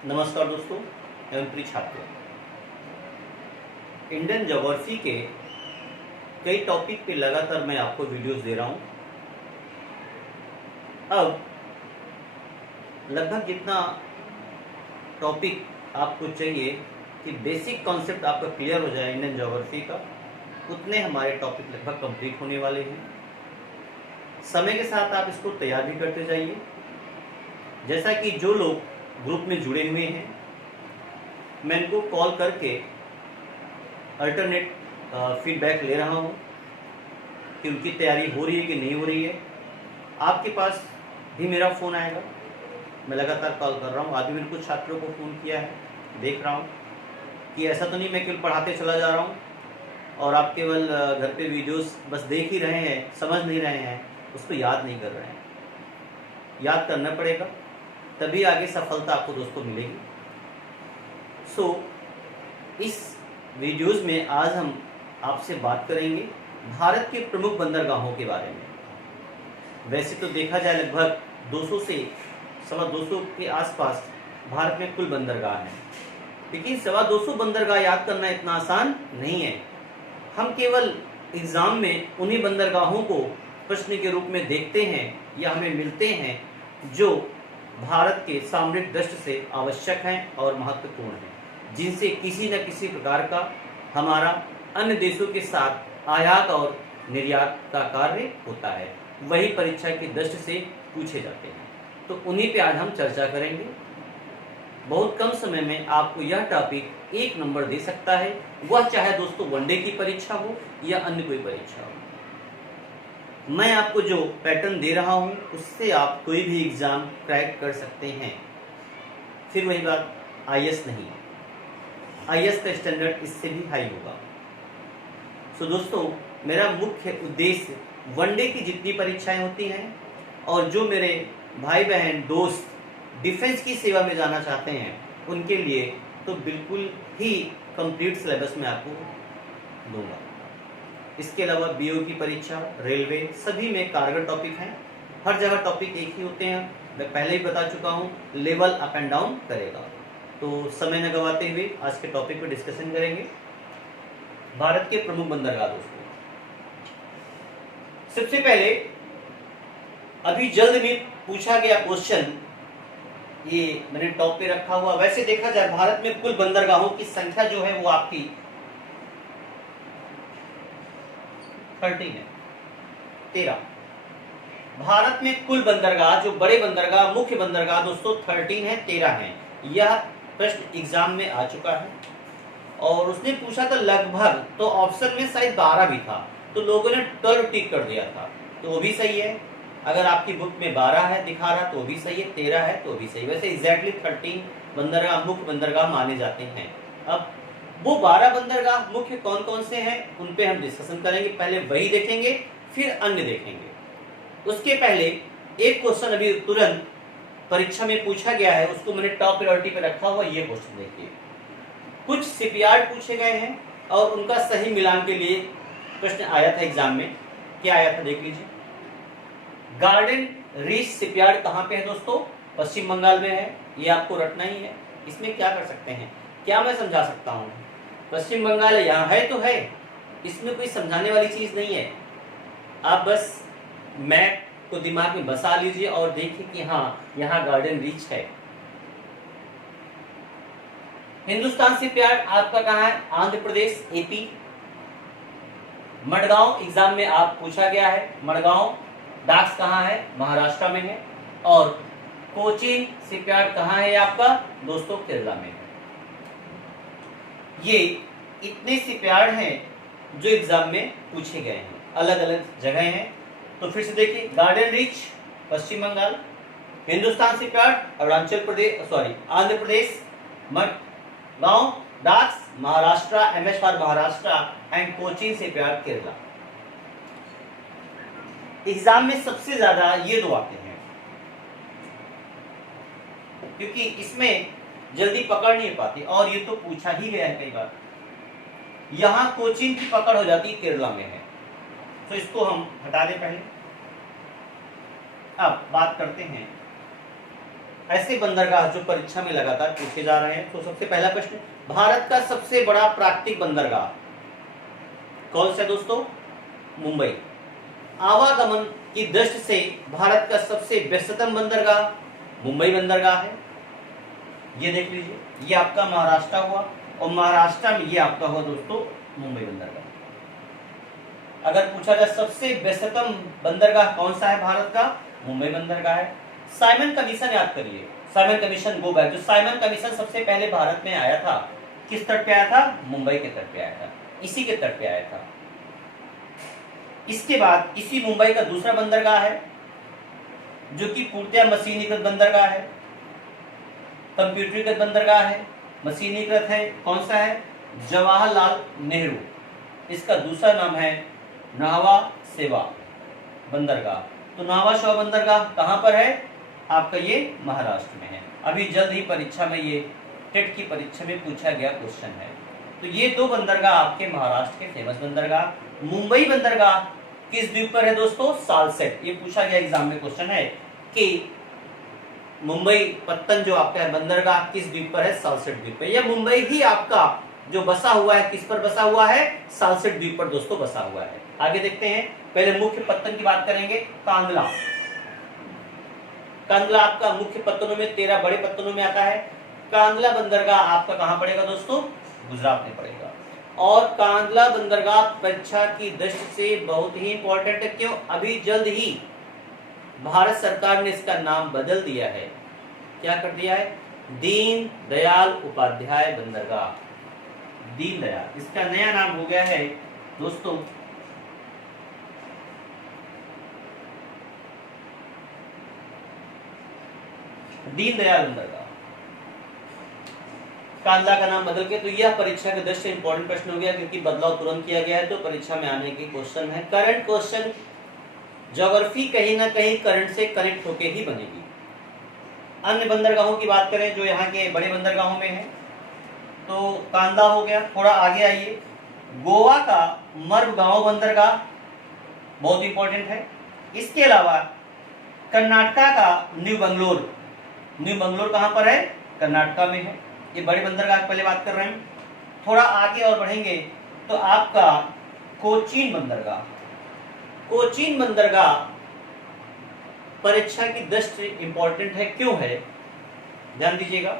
नमस्कार दोस्तों एवं प्रिय छात्रों। इंडियन ज्योग्राफी के कई टॉपिक पे लगातार मैं आपको वीडियोस दे रहा हूँ। अब लगभग जितना टॉपिक आपको चाहिए कि बेसिक कॉन्सेप्ट आपका क्लियर हो जाए इंडियन ज्योग्राफी का, उतने हमारे टॉपिक लगभग कंप्लीट होने वाले हैं। समय के साथ आप इसको तैयार भी करते जाइए। जैसा कि जो लोग ग्रुप में जुड़े हुए हैं, मैं इनको कॉल करके अल्टरनेट फीडबैक ले रहा हूँ कि उनकी तैयारी हो रही है कि नहीं हो रही है। आपके पास भी मेरा फ़ोन आएगा, मैं लगातार कॉल कर रहा हूँ। आज भी मैंने कुछ छात्रों को फ़ोन किया है, देख रहा हूँ कि ऐसा तो नहीं मैं केवल पढ़ाते चला जा रहा हूँ और आप केवल घर पे वीडियोस बस देख ही रहे हैं, समझ नहीं रहे हैं, उसको याद नहीं कर रहे हैं। याद करना पड़ेगा, तभी आगे सफलता आपको दोस्तों मिलेगी। इस वीडियोस में आज हम आपसे बात करेंगे भारत के प्रमुख बंदरगाहों के बारे में। वैसे तो देखा जाए लगभग 200 से 250 के आसपास भारत में कुल बंदरगाह हैं, लेकिन 250 बंदरगाह याद करना इतना आसान नहीं है। हम केवल एग्जाम में उन्हीं बंदरगाहों को प्रश्न के रूप में देखते हैं या हमें मिलते हैं जो भारत के सामरिक दृष्टि से आवश्यक हैं और महत्वपूर्ण हैं, जिनसे किसी न किसी प्रकार का हमारा अन्य देशों के साथ आयात और निर्यात का कार्य होता है। वही परीक्षा की दृष्टि से पूछे जाते हैं, तो उन्हीं पे आज हम चर्चा करेंगे। बहुत कम समय में आपको यह टॉपिक 1 नंबर दे सकता है, वह चाहे दोस्तों वनडे की परीक्षा हो या अन्य कोई परीक्षा हो। मैं आपको जो पैटर्न दे रहा हूं उससे आप कोई भी एग्जाम क्रैक कर सकते हैं। फिर वही बात, आईएएस नहीं, आईएएस का स्टैंडर्ड इससे भी हाई होगा। दोस्तों, मेरा मुख्य उद्देश्य वनडे की जितनी परीक्षाएं होती हैं और जो मेरे भाई बहन दोस्त डिफेंस की सेवा में जाना चाहते हैं उनके लिए तो बिल्कुल ही कंप्लीट सिलेबस में आपको दूंगा। इसके अलावा बीओ की परीक्षा, रेलवे, सभी में कारगर टॉपिक हैं। हर जगह टॉपिक एक ही होते हैं, मैं पहले ही बता चुका हूं। लेवल अप एंड डाउन करेगा। तो समय न गवाते हुए आज के टॉपिक पर डिस्कशन करेंगे। भारत के प्रमुख बंदरगाह दोस्तों, सबसे पहले अभी जल्द में पूछा गया क्वेश्चन, ये मैंने टॉप पे रखा हुआ। वैसे देखा जाए भारत में कुल बंदरगाहों की संख्या जो है वो आपकी 13। भारत में कुल बंदरगाह, जो बड़े बंदरगाह, मुख्य बंदरगाह दोस्तों 13 है, 13 है। यह प्रश्न एग्जाम में आ चुका है और उसने पूछा था लगभग, तो ऑप्शन में शायद 12 भी था, तो लोगों ने 12 टिक कर दिया था, तो वो भी सही है। अगर आपकी बुक में 12 है दिखा रहा तो भी सही है, 13 है तो भी सही। वैसे एग्जैक्टली 13 बंदरगाह मुख्य बंदरगाह माने जाते हैं। अब वो 12 बंदरगाह मुख्य कौन कौन से हैं उन पे हम डिस्कशन करेंगे। पहले वही देखेंगे, फिर अन्य देखेंगे। उसके पहले एक क्वेश्चन अभी तुरंत परीक्षा में पूछा गया है, उसको मैंने टॉप प्रायोरिटी पे रखा हुआ। ये क्वेश्चन देखिए, कुछ शिपयार्ड पूछे गए हैं और उनका सही मिलान के लिए प्रश्न आया था एग्जाम में। क्या आया था देख लीजिए। गार्डन रीच शिपयार्ड कहाँ पे है दोस्तों? पश्चिम बंगाल में है, ये आपको रटना ही है। इसमें क्या कर सकते हैं, क्या मैं समझा सकता हूँ? पश्चिम बंगाल है, यहाँ है तो है, इसमें कोई समझाने वाली चीज नहीं है। आप बस मैप को दिमाग में बसा लीजिए और देखिए कि हाँ यहाँ गार्डन रीच है। हिंदुस्तान शिपयार्ड आपका कहाँ है? आंध्र प्रदेश, एपी। मडगांव एग्जाम में आप पूछा गया है, मडगांव। डाक्स कहाँ है? महाराष्ट्र में है। और कोचीन शिपयार्ड कहाँ है आपका दोस्तों? केरला में है। ये इतने शिपयार्ड हैं जो एग्जाम में पूछे गए हैं, अलग अलग जगह हैं। तो फिर से देखिए, Garden Reach Paschim Bangal, Hindustan shipyard Arunachal Pradesh, sorry Andhra Pradesh, Madgaon, docks Maharashtra, MS for Maharashtra and Cochin shipyard Kerala. Exam में सबसे ज्यादा ये 2 आते हैं, क्योंकि इसमें जल्दी पकड़ नहीं पाती और ये तो पूछा ही गया है कई बार। यहां कोचीन की पकड़ हो जाती केरला में है, तो इसको हम हटा दें पहले। अब बात करते हैं ऐसे बंदरगाह जो परीक्षा में लगातार पूछे जा रहे हैं। तो सबसे पहला प्रश्न, भारत का सबसे बड़ा प्राकृतिक बंदरगाह कौन सा है दोस्तों? मुंबई। आवागमन की दृष्टि से भारत का सबसे व्यस्ततम बंदरगाह मुंबई बंदरगाह है। ये देख लीजिए, ये आपका महाराष्ट्र हुआ और महाराष्ट्र में ये आपका हुआ दोस्तों मुंबई बंदरगाह। अगर पूछा जाए सबसे व्यस्ततम बंदरगाह कौन सा है भारत का, मुंबई बंदरगाह है। साइमन कमीशन याद करिए, साइमन कमीशन गो बैक, जो साइमन कमीशन सबसे पहले भारत में आया था, किस तट पे आया था? मुंबई के तट पे आया था, इसी के तट पे आया था। इसके बाद इसी मुंबई का दूसरा बंदरगाह है जो कि पूर्णतः मशीनीकृत बंदरगाह है, कंप्यूटरीकृत बंदरगाह है, मशीनीकृत है। कौन सा है? जवाहरलाल नेहरू। इसका दूसरा नाम है नाहवा सेवा बंदरगाह। तो नाहवा सेवा बंदरगाह कहां पर है? आपका ये महाराष्ट्र में है। अभी जल्द ही परीक्षा में ये टेट की परीक्षा में पूछा गया क्वेश्चन है। तो ये दो बंदरगाह आपके महाराष्ट्र के फेमस बंदरगाह। मुंबई बंदरगाह किस द्वीप पर है दोस्तों? सालसेट। ये पूछा गया एग्जाम में क्वेश्चन है कि मुंबई पत्तन जो आपका है बंदरगाह किस द्वीप पर है? सालसेट द्वीप पर। यह मुंबई ही आपका जो बसा हुआ है किस पर बसा हुआ है? सालसेट द्वीप पर दोस्तों बसा हुआ है। आगे देखते हैं, पहले मुख्य पत्तन की बात करेंगे। कांदला, कांदला आपका मुख्य पत्तनों में 13 बड़े पत्तनों में आता है। कांदला बंदरगाह आपका कहां पड़ेगा दोस्तों? गुजरात में पड़ेगा। और कांदला बंदरगाह परीक्षा की दृष्टि से बहुत ही इंपॉर्टेंट है। क्यों? अभी जल्द ही भारत सरकार ने इसका नाम बदल दिया है। क्या कर दिया है? दीन दयाल उपाध्याय बंदरगाह। दीन दयाल, इसका नया नाम हो गया है दोस्तों दीन दयाल बंदरगाह। कांदला का नाम बदल के, तो यह परीक्षा के दृष्टि से इंपॉर्टेंट प्रश्न हो गया क्योंकि बदलाव तुरंत किया गया है। तो परीक्षा में आने की क्वेश्चन है। करंट क्वेश्चन, ज्योग्राफी कहीं ना कहीं करंट से कनेक्ट होके ही बनेगी। अन्य बंदरगाहों की बात करें जो यहाँ के बड़े बंदरगाहों में है, तो कांदा हो गया। थोड़ा आगे आइए, गोवा का मर्मगांव बंदरगाह बहुत इंपॉर्टेंट है। इसके अलावा कर्नाटका का न्यू बंगलोर, न्यू बंगलोर कहां पर है? कर्नाटका में है। ये बड़े बंदरगाह की पहले बात कर रहे हैं। थोड़ा आगे और बढ़ेंगे तो आपका कोचीन बंदरगाह, कोचीन बंदरगाह परीक्षा की दृष्टि इंपॉर्टेंट है। क्यों है? ध्यान दीजिएगा,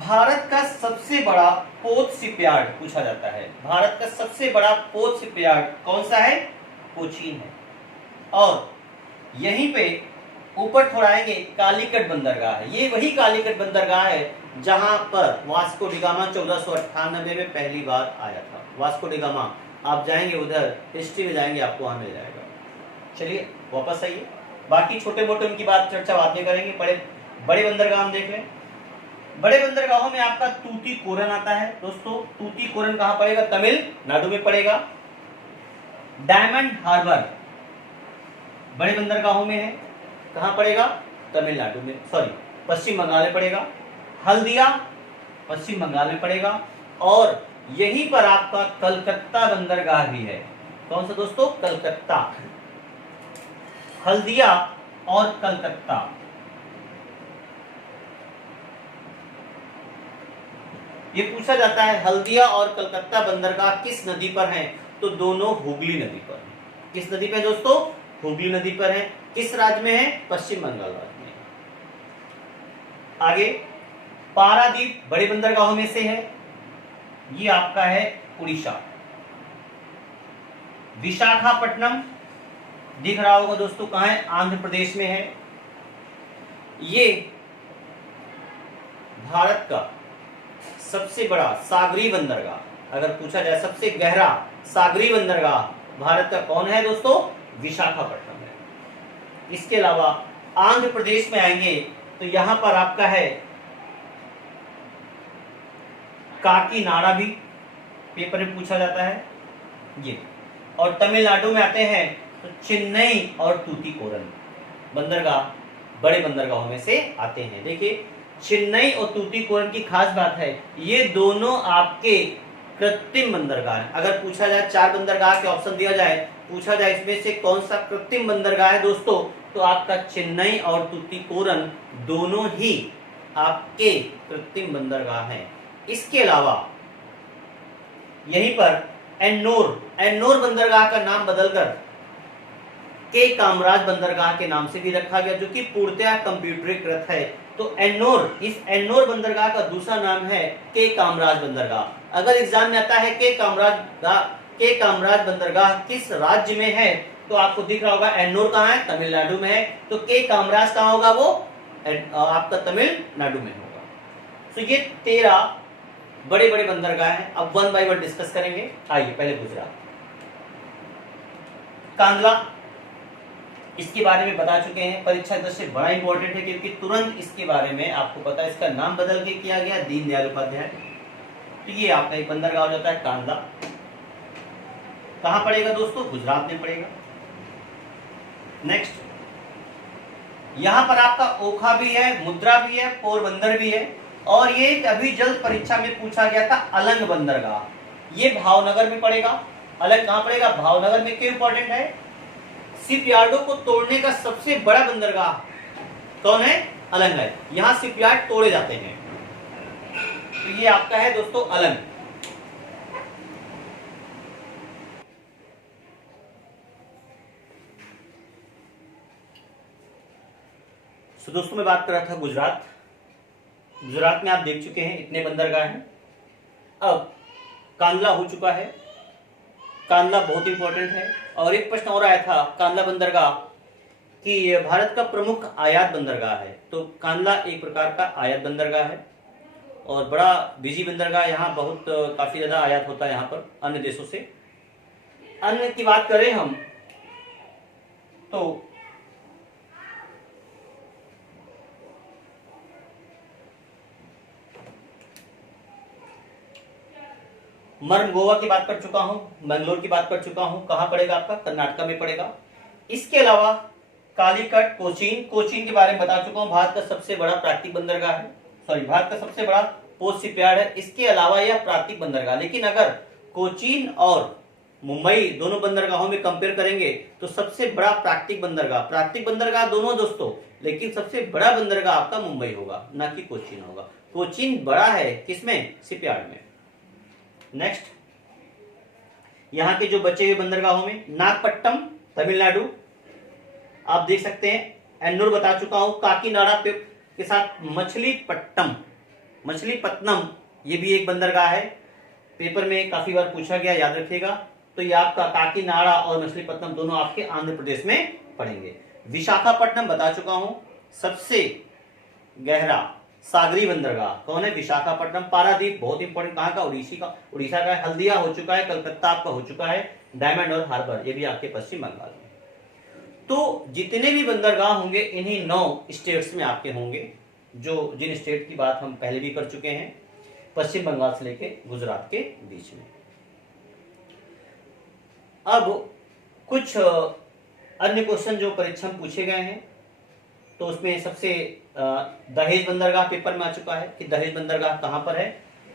भारत का सबसे बड़ा पोत शिपयार्ड पूछा जाता है। भारत का सबसे बड़ा पोत शिपयार्ड कौन सा है? कोचीन है। और यहीं पे ऊपर थोड़ा आएंगे, कालीकट बंदरगाह है। ये वही कालीकट बंदरगाह है जहां पर वास्को डी गामा 1498 में पहली बार आया था। वास्को डी गामा, आप जाएंगे उधर हिस्ट्री में जाएंगे, आपको वहां मिल जाएगा। चलिए वापस आइए, बाकी छोटे मोटे उनकी बात चर्चा बाद में करेंगे। बड़े बंदरगाह हम देख लें। बड़े बंदरगाहों में आपका तूतीकोरन आता है दोस्तों। तूतीकोरन कहां पड़ेगा? तमिलनाडु में पड़ेगा। डायमंड हार्बर बड़े बंदरगाहों में है, कहां पड़ेगा? तमिलनाडु में, सॉरी पश्चिम बंगाल में पड़ेगा। हल्दिया पश्चिम बंगाल में पड़ेगा। और यहीं पर आपका कलकत्ता बंदरगाह भी है। कौन सा दोस्तों? कलकत्ता। हल्दिया और कलकत्ता, ये पूछा जाता है हल्दिया और कलकत्ता बंदरगाह किस नदी पर हैं? तो दोनों हुगली नदी पर हैं। किस नदी पर दोस्तों? हुगली नदी पर है। किस राज्य में है? पश्चिम बंगाल राज्य में। आगे पारादीप बड़े बंदरगाहों में से है, ये आपका है उड़ीसा। विशाखापट्टनम दिख रहा होगा दोस्तों, कहां है? आंध्र प्रदेश में है। ये भारत का सबसे बड़ा सागरी बंदरगाह, अगर पूछा जाए सबसे गहरा सागरी बंदरगाह भारत का कौन है दोस्तों? विशाखापट्टनम है। इसके अलावा आंध्र प्रदेश में आएंगे तो यहां पर आपका है काकीनाडा, भी पेपर में पूछा जाता है ये। और तमिलनाडु में आते हैं तो चेन्नई और तूतीकोरन बंदरगाह बड़े बंदरगाहों में से आते हैं। देखिए चेन्नई और तूतीकोरन की खास बात है, ये दोनों आपके कृत्रिम बंदरगाह हैं। अगर पूछा जाए 4 बंदरगाह के ऑप्शन दिया जाए पूछा जाए इसमें से कौन सा कृत्रिम बंदरगाह है दोस्तों, तो आपका चेन्नई और तूतीकोरन दोनों ही आपके कृत्रिम बंदरगाह हैं। इसके अलावा यहीं पर एन्नोर बंदरगाह का नाम बदलकर के कामराज बंदरगाह के नाम से भी रखा गया, जो कि पूर्णतः कंप्यूटरीकृत है। तो इस एन्नोर बंदरगाह का दूसरा नाम है के कामराज बंदरगाह। अगर एग्जाम में आता है के कामराज बंदरगाह किस राज्य में है, तो आपको दिख रहा होगा एन्नोर कहाँ है, तमिलनाडु में है। तो के कामराज कहाँ होगा, वो आपका तमिलनाडु में होगा। तो ये 13 बड़े बड़े बंदरगाह हैं। अब वन बाय वन डिस्कस करेंगे। आइए पहले गुजरात, कांदला, इसके बारे में बता चुके हैं। परीक्षा दृष्टि से बड़ा इंपॉर्टेंट है, क्योंकि तुरंत इसके बारे में आपको पता है। इसका नाम बदल के किया गया दीनदयाल उपाध्याय। तो ये आपका एक बंदरगाह हो जाता है कांदला। कहां पड़ेगा दोस्तों, गुजरात में पड़ेगा। नेक्स्ट, यहां पर आपका ओखा भी है, मुद्रा भी है, पोरबंदर भी है। और ये अभी जल्द परीक्षा में पूछा गया था अलंग बंदरगाह, ये भावनगर में पड़ेगा। अलंग कहां पड़ेगा, भावनगर में। क्यों इंपॉर्टेंट है, शिपयार्डों को तोड़ने का सबसे बड़ा बंदरगाह कौन है, अलंग है। यहां शिपयार्ड तोड़े जाते हैं। तो ये आपका है दोस्तों अलंग। तो दोस्तों मैं बात कर रहा था गुजरात में आप देख चुके हैं इतने बंदरगाह हैं। अब कांदला हो चुका है। कांदला बहुत इंपॉर्टेंट है। और एक प्रश्न और आया था कांदला बंदरगाह कि भारत का प्रमुख आयात बंदरगाह है। तो कांदला एक प्रकार का आयात बंदरगाह है और बड़ा बिजी बंदरगाह। यहाँ बहुत काफी ज्यादा आयात होता है यहाँ पर अन्य देशों से। अन्य की बात करें हम तो मरमगोवा की बात कर चुका हूं, मंगलोर की बात कर चुका हूं। कहां पड़ेगा आपका, कर्नाटका में पड़ेगा। इसके अलावा कालीकट, कोचीन के बारे में बता चुका हूं। भारत का सबसे बड़ा प्राकृतिक बंदरगाह है, भारत का सबसे बड़ा पोस्ट शिपयार्ड है। इसके अलावा यह प्राकृतिक बंदरगाह, लेकिन अगर कोचीन और मुंबई दोनों बंदरगाहों में कंपेयर करेंगे तो सबसे बड़ा प्राकृतिक बंदरगाह दोनों दोस्तों, लेकिन सबसे बड़ा बंदरगाह आपका मुंबई होगा, ना कि कोचीन होगा। कोचीन बड़ा है किसमें, शिपयार्ड में। नेक्स्ट, यहां के जो बचे हुए बंदरगाहों में नागपट्टनम तमिलनाडु आप देख सकते हैं। एन्नूर बता चुका हूं। काकीनाडा के साथ मछलीपट्टनम ये भी एक बंदरगाह है। पेपर में काफी बार पूछा गया, याद रखिएगा। तो ये आपका काकीनाडा और मछलीपट्टनम दोनों आपके आंध्र प्रदेश में पड़ेंगे। विशाखापट्टनम बता चुका हूं, सबसे गहरा सागरी बंदरगाह कौन है, विशाखापट्टनम। पारादीप बहुत इंपॉर्टेंट, कहां का, उड़ीसा का। हल्दिया हो चुका है, कलकत्ता आपका हो चुका है। डायमंड और हार्बर ये भी आपके पश्चिम बंगाल में। तो जितने भी बंदरगाह होंगे इन्हीं 9 स्टेट्स में आपके होंगे, जो जिन स्टेट की बात हम पहले भी कर चुके हैं, पश्चिम बंगाल से लेके गुजरात के बीच में। अब कुछ अन्य क्वेश्चन जो परीक्षा में पूछे गए हैं, तो उसमें सबसे दहेज बंदरगाह पेपर में आ चुका है कि दहेज बंदरगाह कहां पर है,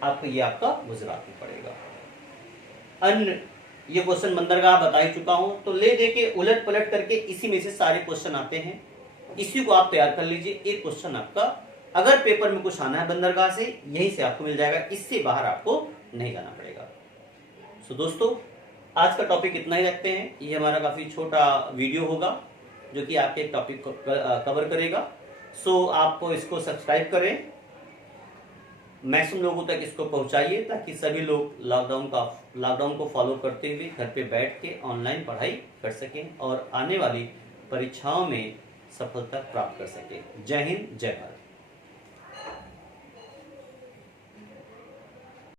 आपको ये आपका गुजरात में पड़ेगा। अन्य ये क्वेश्चन बंदरगाह बता ही चुका हूं। तो ले दे के उलट पलट करके इसी में से सारे क्वेश्चन आते हैं, इसी को आप तैयार कर लीजिए। एक क्वेश्चन आपका अगर पेपर में कुछ आना है बंदरगाह से, यहीं से आपको मिल जाएगा, इससे बाहर आपको नहीं जाना पड़ेगा। सो दोस्तों आज का टॉपिक इतना ही रखते हैं। ये हमारा काफी छोटा वीडियो होगा जो कि आपके टॉपिक को कवर करेगा। सो आपको इसको सब्सक्राइब करें, मैक्सिमम लोगों तक इसको पहुंचाइए, ताकि सभी लोग लॉकडाउन को फॉलो करते हुए घर पे बैठ के ऑनलाइन पढ़ाई कर सकें और आने वाली परीक्षाओं में सफलता प्राप्त कर सकें। जय हिंद, जय भारत।